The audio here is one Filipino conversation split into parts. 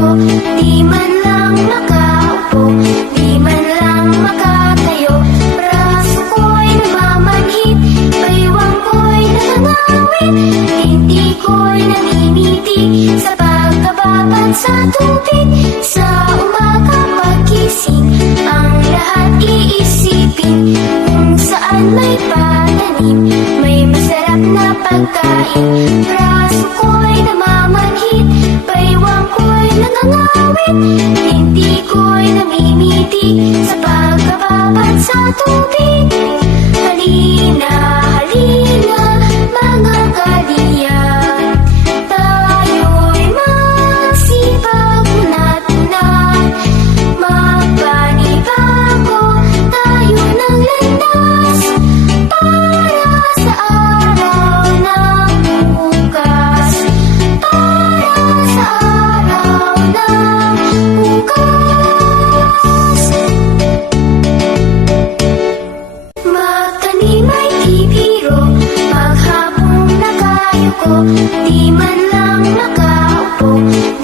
ko, di man lang makaupo, di man lang makatayo. Braso ko'y namamanhid, baywang ko'y nangangawit, hindi ko'y namimiti sa pagkababad sa tubig. Sa umaga pagkising, ang lahat iisipin, kung saan may pananim, may masarap na pagkain. Braso ko'y namamanhid, baywang ko'y nangangawit, hindi ko'y namimiti sa pagkababad sa tubig. Halina, halina, mga kaliyan, tayo'y magsipag unat-unat, magpanibago tayo ng landas, para sa araw ng bukas, para sa araw ng bukas. Magtanim ay di biro, maghapong nakayuko, di man lang makaupo,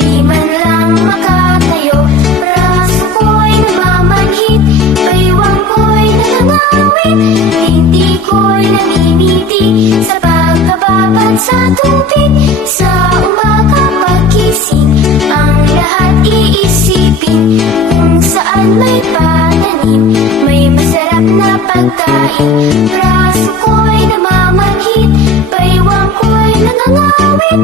di man lang makatayo. Braso ko'y namamanhid, baywang ko'y nangangawit, hindi ko'y namimiti sa pagkababad sa tubig. Sa umaga pagkising, ang lahat iisipin, kung saan may pananim, may masarap na pagkain. Braso ko'y namamanhid, baywang ko'y nangangawit,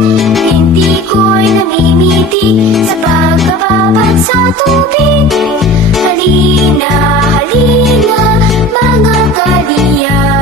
hindi ko'y namimiti sa pagkababad sa tubig. Halina, halina, mga kaliyan,